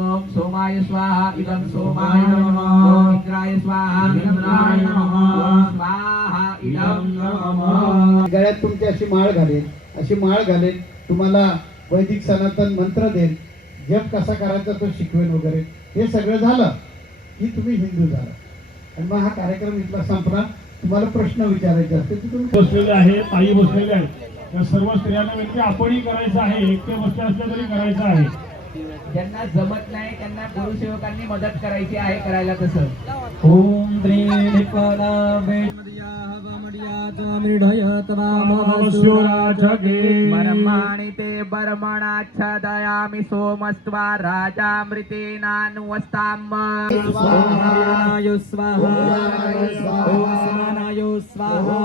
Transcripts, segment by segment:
ओम सोमाय स्वाहा इदं सोमाय नमः ओम इंद्राय स्वाहा इंद्राय नमः ओम स्वाहा इदं नमः। गळ्यात तुमची अशी माळ घालेल, अशी माळ घालेल, तुम्हाला वैदिक सनातन मंत्र देईल, जप कसा करायचा तो शिकवेल वगैरे. हे सगळं झालं की तुम्ही हिंदू झाला आणि मग हा कार्यक्रम इथला संपला. तुम्हाला प्रश्न विचारायचे असते तर तुम्ही बसलेले आहे, ताई बसलेले आहेत, त्या सर्व स्त्रियांना विनंती आपणही करायचं आहे, एकटे बसले असले तरी करायचं आहे. ज्यांना जमत नाही त्यांना गुरुसेवकांनी मदत करायची आहे करायला तसं. ओम परमाणि ते बर्मणाच्छदयामि सोमस्त्वा राजामृतेनानुवस्ताम् स्वाहाय स्वाहा ओम समानाय स्वाहा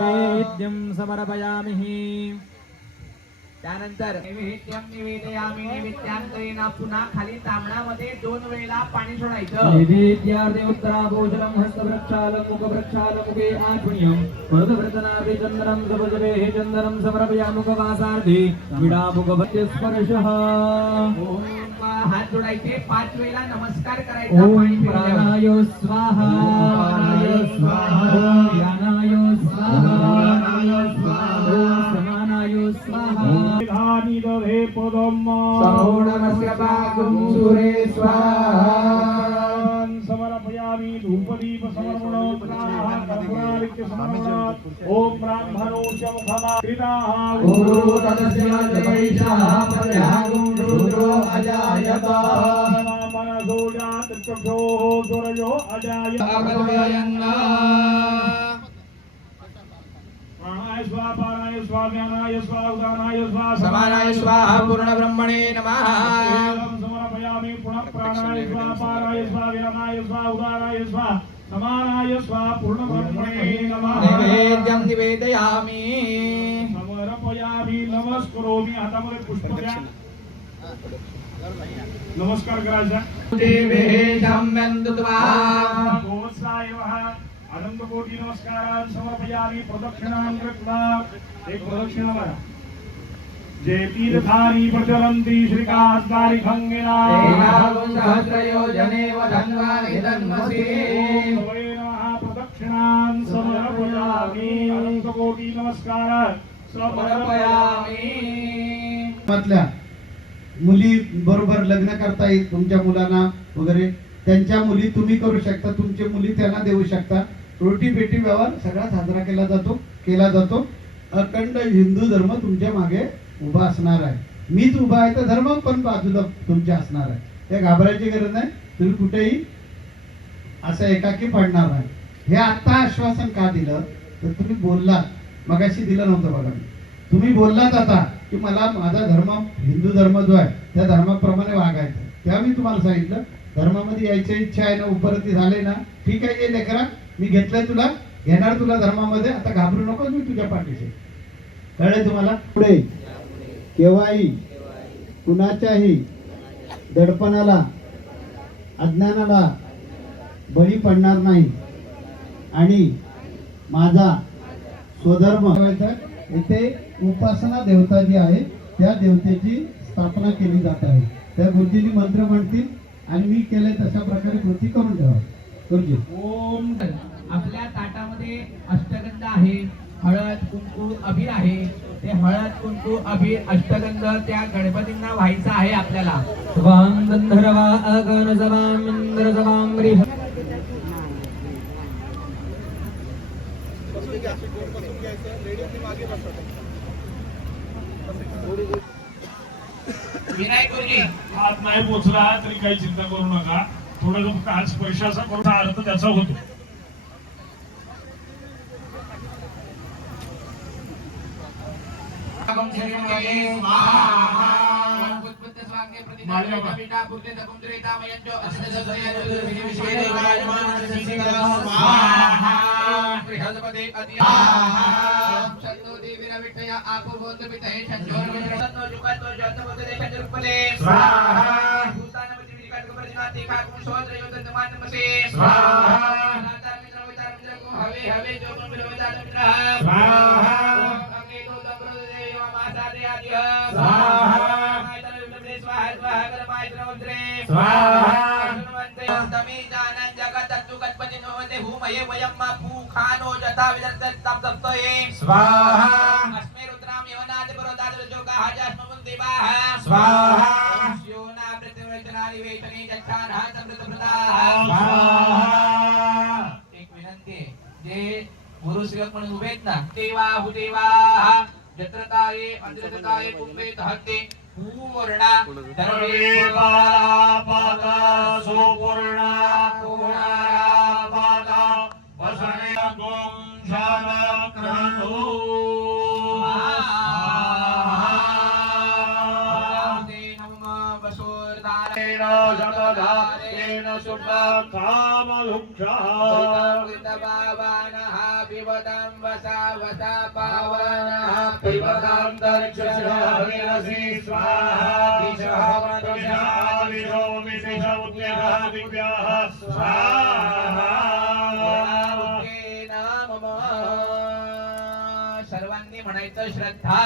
नैवेद्यं समर्पयामि. त्यानंतर नैवेद्यं निवेदयामि नैवेद्यांतरेण पुन्हा खाली तांबणामध्ये 2 वेळा पाणी सोडायचं. नैवेद्यार्थे उत्तराभोजनं हस्तवृक्षालं मुखवृक्षालं मुखे आत्मनियं वरदव्रतनाभि चन्दनं सपजवे हे चन्दनं समर्पयामि मुखवासार्थे विडामुखभक्त्य स्पर्शः. हात जोडायचे 5 वेळा नमस्कार करायचा. ओम पाणी प्राणाय स्वाहा यानाय स्वाहा समानाय स्वाहा. धानिदधे पदम् सौणमस्य पाकुं सुरे स्वाहा. समर्पयामि धूपदीप समर्पणं प्राणः कर्पूरादित्य समर्पणात्. ओम ब्राह्मणोऽस्य मुखमाकृताः गुरु तदस्य जगैषः प्रयागुं रुद्रो अजायत. मनसो जातचक्षो सूरयो अजायत. प्राणाय स्वाहा पानाय स्वाहा ज्ञानाय स्वाहा उदानाय स्वाहा समानाय स्वाहा पूर्ण ब्रह्मणे नमः. समर्पयामि पुनः प्राणाय स्वाहा पानाय स्वाहा ज्ञानाय स्वाहा उदानाय स्वाहा समानाय स्वाहा पूर्ण ब्रह्मणे नमः. नैवेद्यं निवेदयामि समर्पयामि नमस्करोमि. हातामध्ये पुष्प द्या, नमस्कार करायचा. देवेशं वन्दत्वा अनंत कोटी नमस्कारान् समर्पयामि. प्रदक्षिणां कृत्वा एक प्रदक्षिणा मारा. जे तीर्थानि प्रचलन्ति श्रीकास्तारि खङ्गिना सहस्रयोजनेव धन्वानि धन्वसि. प्रदक्षिणां समर्पयामि. अनंत कोटी नमस्कार समर्पयामि. मधल्या मुली बरोबर लग्न करता येईल तुमच्या मुलांना वगैरे. त्यांच्या मुली तुम्ही करू शकता, तुमच्या मुली त्यांना देऊ शकता. रोटी पेटी व्यवहार सगळा साजरा केला जातो. अखंड हिंदू धर्म तुमच्या मागे उभा असणार आहे. मीच उभा आहे तर धर्म पण बाजूला तुमच्या असणार आहे. ते घाबरायची गरज नाही. तुम्ही कुठेही असं एकाकी पडणार नाही. हे आत्ता आश्वासन का दिलं तर तुम्ही बोललात, मगाशी दिलं नव्हतं बघा. तुम्ही बोललात आता की मला माझा धर्म हिंदू धर्म जो आहे त्या धर्माप्रमाणे वागायचं. तेव्हा मी तुम्हाला सांगितलं धर्मामध्ये यायची इच्छा आहे ना, उपरती झाले ना, ठीक आहे. ये लेकरा मी घेतलंय तुला, घेणार तुला धर्मामध्ये. आता घाबरू नको, मी तुझ्या पाठीशी. कळले तुम्हाला? पुढे केव्हाही कुणाच्याही दडपणाला अज्ञानाला बळी पडणार नाही आणि माझा स्वधर्म इथे उपासना देवता जी आहे त्या देवतेची स्थापना केली जात आहे. त्या गुरुजींनी मंत्र म्हणतील आणि मी केले तशा प्रकारे कृती करून ठेवा. गुरुजी ओम. आपल्या ताटामध्ये अष्टगंध आहे, हळद कुंकू अबीर आहे. ते हळद कुंकू अबीर अष्टगंध त्या गणपतींना व्हायचं आहे आपल्याला. स्वां गंधर्वा अगन सवाम इंद्र सवाम रिह. विनायक गुरुजी हात नाही पोचला तरी काही चिंता करू नका. थोडं फक्त आज पैशाचा करून अर्थ त्याचा होतो. स्वाहा वज्रे स्वाहा तमी जानन जगतत्तु गणपति नोते भूमये वयम् पूखानो जथा विदर्शतं सप्तये स्वाहा अस्मे रुद्राम यवनाद परोदाद जोगा हाजास्ममुन देवाः स्वाहा योना प्रतिवचनानि वेचने जच्छानः समृद्ध स्वाहा एक विनंती आहे जे गुरुसेवक म्हणून उभे आहेत ना देवा हुदेवा जत्रताये अंधरताये कुंभे तहते पूर्णा सर्वे पाता सुपूर्णा पूर्णापादा वसने गों शालक्रनु तेन शतधा तेन सुप्ता कामलुक्षः पिबतान्तरिक्षविरसि स्वाहा दिशः विशो दिव्याः स्वाहा सर्वांनी म्हणायचं श्रद्धा